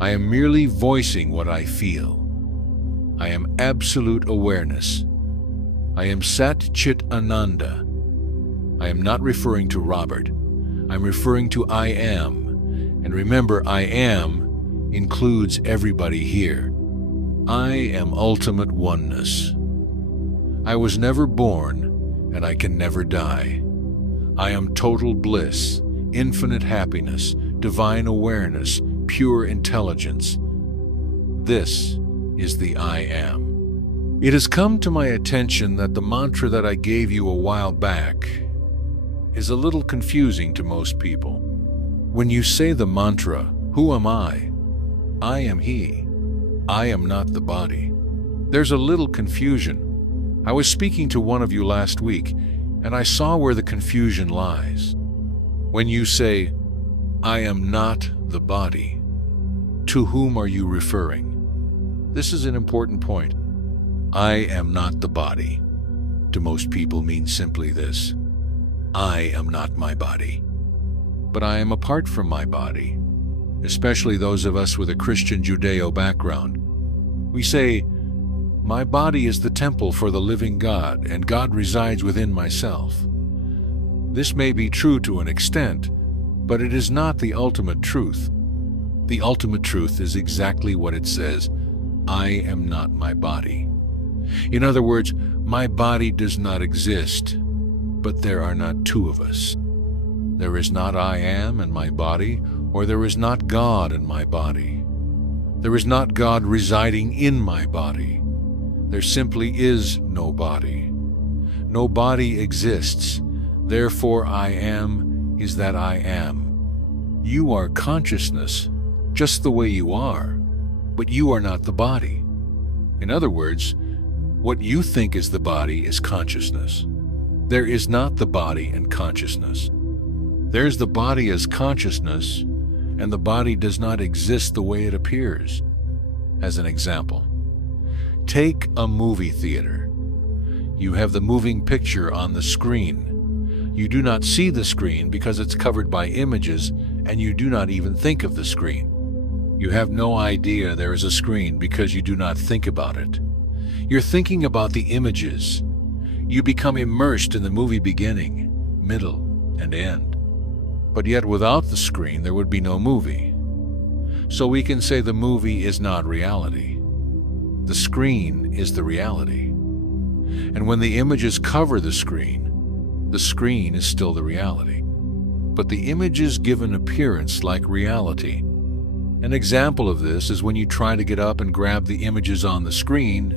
I am merely voicing what I feel. I am absolute awareness. I am Sat Chit Ananda. I am not referring to Robert. I'm referring to I am. And remember, I am includes everybody here. I am ultimate oneness. I was never born, and I can never die. I am total bliss, infinite happiness, divine awareness, pure intelligence. This is the I am. It has come to my attention that the mantra that I gave you a while back is a little confusing to most people. When you say the mantra, who am I? I am he. I am not the body. There's a little confusion. I was speaking to one of you last week, and I saw where the confusion lies. When you say, I am not the body, to whom are you referring? This is an important point. I am not the body. To most people means simply this: I am not my body. But I am apart from my body, especially those of us with a Christian Judeo background. We say, my body is the temple for the living God, and God resides within myself. This may be true to an extent, but it is not the ultimate truth. The ultimate truth is exactly what it says: I am not my body. In other words, my body does not exist, but there are not two of us. There is not I am in my body, or there is not God in my body. There is not God residing in my body. There simply is no body. No body exists. Therefore, I am is that I am. You are consciousness, just the way you are, but you are not the body. In other words, what you think is the body is consciousness. There is not the body and consciousness. There's the body as consciousness, and the body does not exist the way it appears. As an example, take a movie theater. You have the moving picture on the screen. You do not see the screen because it's covered by images, and you do not even think of the screen. You have no idea there is a screen because you do not think about it. You're thinking about the images. You become immersed in the movie beginning, middle, and end. But yet without the screen, there would be no movie. So we can say the movie is not reality. The screen is the reality. And when the images cover the screen is still the reality. But the images give an appearance like reality. An example of this is when you try to get up and grab the images on the screen,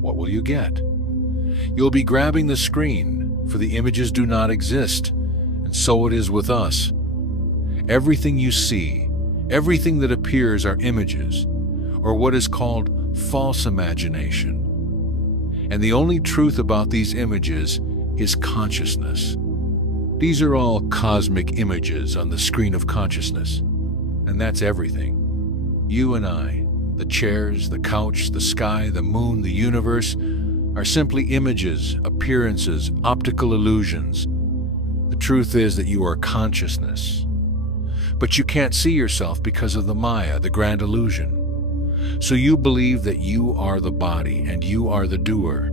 what will you get? You'll be grabbing the screen, for the images do not exist. And so it is with us. Everything you see, everything that appears are images, or what is called false imagination. And the only truth about these images is consciousness. These are all cosmic images on the screen of consciousness. And that's everything. You and I, the chairs, the couch, the sky, the moon, the universe, are simply images, appearances, optical illusions. The truth is that you are consciousness. But you can't see yourself because of the Maya, the grand illusion. So you believe that you are the body and you are the doer.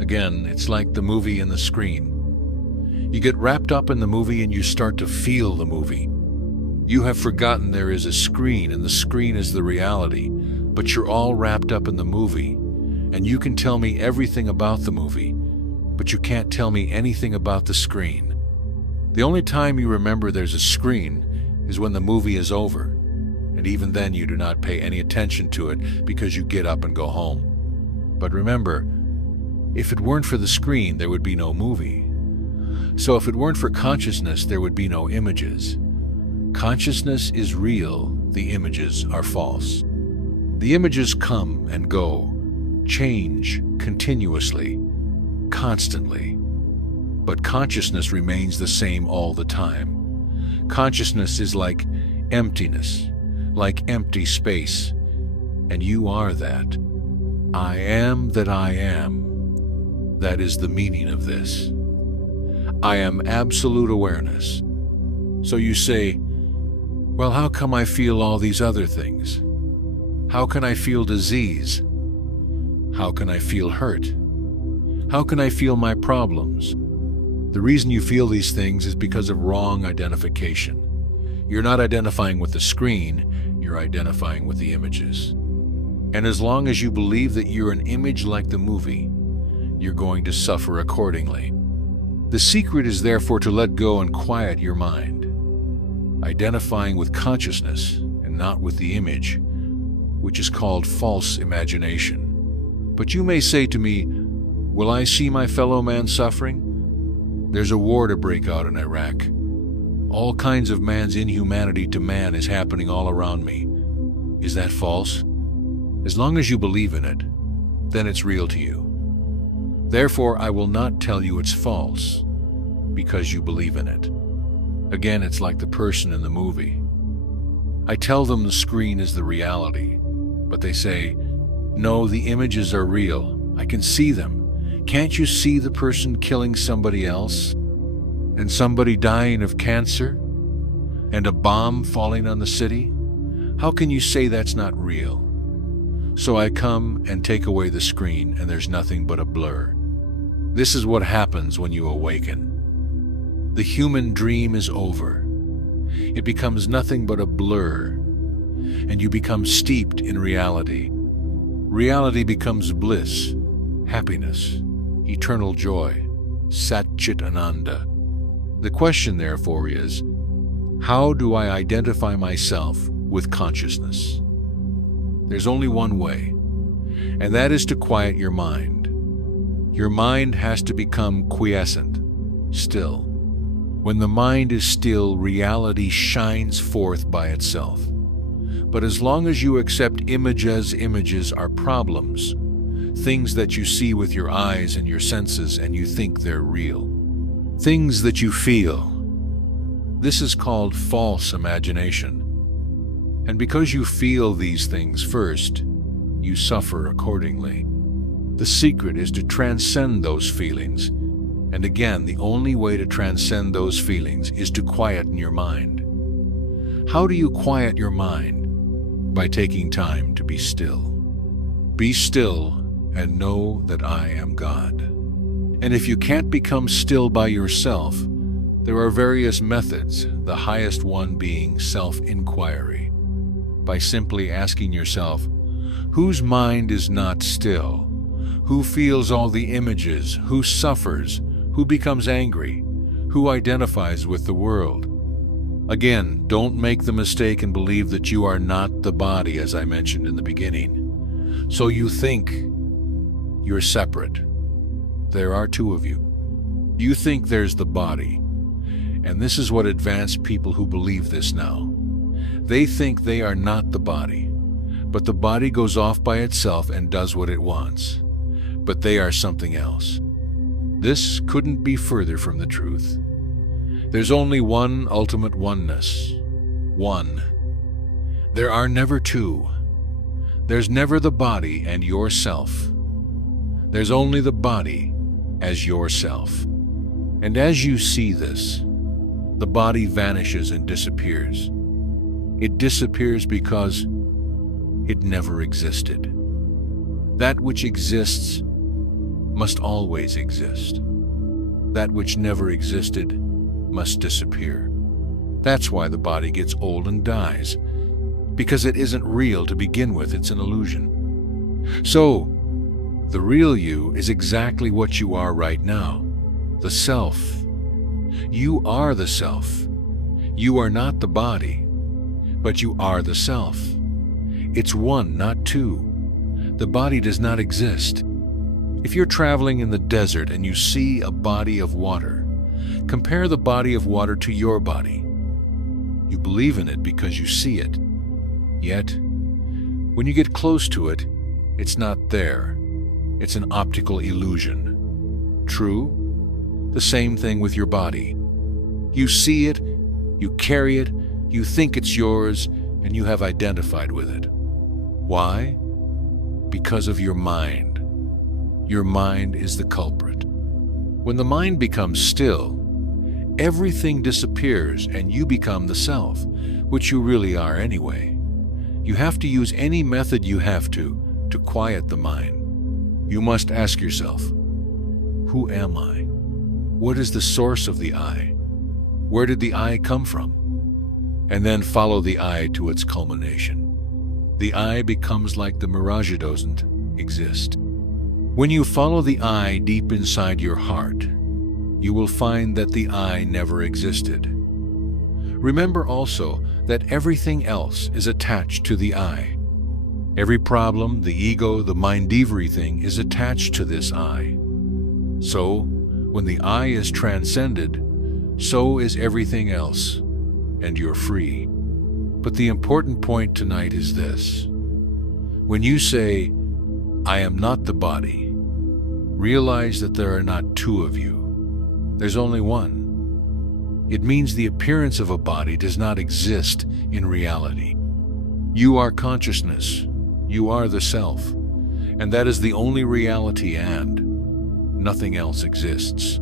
Again, it's like the movie and the screen. You get wrapped up in the movie and you start to feel the movie. You have forgotten there is a screen and the screen is the reality, but you're all wrapped up in the movie. And you can tell me everything about the movie, but you can't tell me anything about the screen. The only time you remember there's a screen is when the movie is over, and even then you do not pay any attention to it because you get up and go home. But remember, if it weren't for the screen, there would be no movie. So if it weren't for consciousness, there would be no images. Consciousness is real, the images are false. The images come and go, change continuously, constantly. But consciousness remains the same all the time. Consciousness is like emptiness, like empty space. And you are that. I am that I am. That is the meaning of this. I am absolute awareness. So you say, well, how come I feel all these other things? How can I feel disease? How can I feel hurt? How can I feel my problems? The reason you feel these things is because of wrong identification. You're not identifying with the screen, you're identifying with the images. And as long as you believe that you're an image like the movie, you're going to suffer accordingly. The secret is therefore to let go and quiet your mind, identifying with consciousness and not with the image, which is called false imagination. But you may say to me, will I see my fellow man suffering? There's a war to break out in Iraq. All kinds of man's inhumanity to man is happening all around me. Is that false? As long as you believe in it, then it's real to you. Therefore, I will not tell you it's false, because you believe in it. Again, it's like the person in the movie. I tell them the screen is the reality, but they say, no, the images are real. I can see them. Can't you see the person killing somebody else? And somebody dying of cancer? And a bomb falling on the city? How can you say that's not real? So I come and take away the screen, and there's nothing but a blur. This is what happens when you awaken. The human dream is over. It becomes nothing but a blur, and you become steeped in reality. Reality becomes bliss, happiness, eternal joy, Sat Chit Ananda. The question, therefore, is, how do I identify myself with consciousness? There's only one way, and that is to quiet your mind. Your mind has to become quiescent, still. When the mind is still, reality shines forth by itself. But as long as you accept images are problems, things that you see with your eyes and your senses and you think they're real, things that you feel, this is called false imagination. And because you feel these things first, you suffer accordingly. The secret is to transcend those feelings. And again, the only way to transcend those feelings is to quieten your mind. How do you quiet your mind? By taking time to be still. Be still and know that I am God. And if you can't become still by yourself, there are various methods, the highest one being self-inquiry. By simply asking yourself, whose mind is not still? Who feels all the images? Who suffers? Who becomes angry? Who identifies with the world? Again, don't make the mistake and believe that you are not the body, as I mentioned in the beginning. So you think you're separate. There are two of you. You think there's the body. And this is what advanced people who believe this now. They think they are not the body, but the body goes off by itself and does what it wants. But they are something else. This couldn't be further from the truth. There's only one ultimate oneness. One. There are never two. There's never the body and yourself. There's only the body as yourself. And as you see this, the body vanishes and disappears. It disappears because it never existed. That which exists must always exist. That which never existed must disappear. That's why the body gets old and dies, because it isn't real to begin with, it's an illusion. So, the real you is exactly what you are right now, the self. You are the self. You are not the body, but you are the self. It's one, not two. The body does not exist. If you're traveling in the desert and you see a body of water, compare the body of water to your body. You believe in it because you see it. Yet, when you get close to it, it's not there. It's an optical illusion. True? The same thing with your body. You see it, you carry it, you think it's yours, and you have identified with it. Why? Because of your mind. Your mind is the culprit. When the mind becomes still, everything disappears and you become the self, which you really are anyway. You have to use any method you have to quiet the mind. You must ask yourself, who am I? What is the source of the I? Where did the I come from? And then follow the I to its culmination. The I becomes like the mirage. It doesn't exist. When you follow the I deep inside your heart, you will find that the I never existed. Remember also that everything else is attached to the I. Every problem, the ego, the mind, everything is attached to this I. So, when the I is transcended, so is everything else, and you're free. But the important point tonight is this. When you say, I am not the body, realize that there are not two of you. There's only one. It means the appearance of a body does not exist in reality. You are consciousness. You are the self. And that is the only reality, and nothing else exists.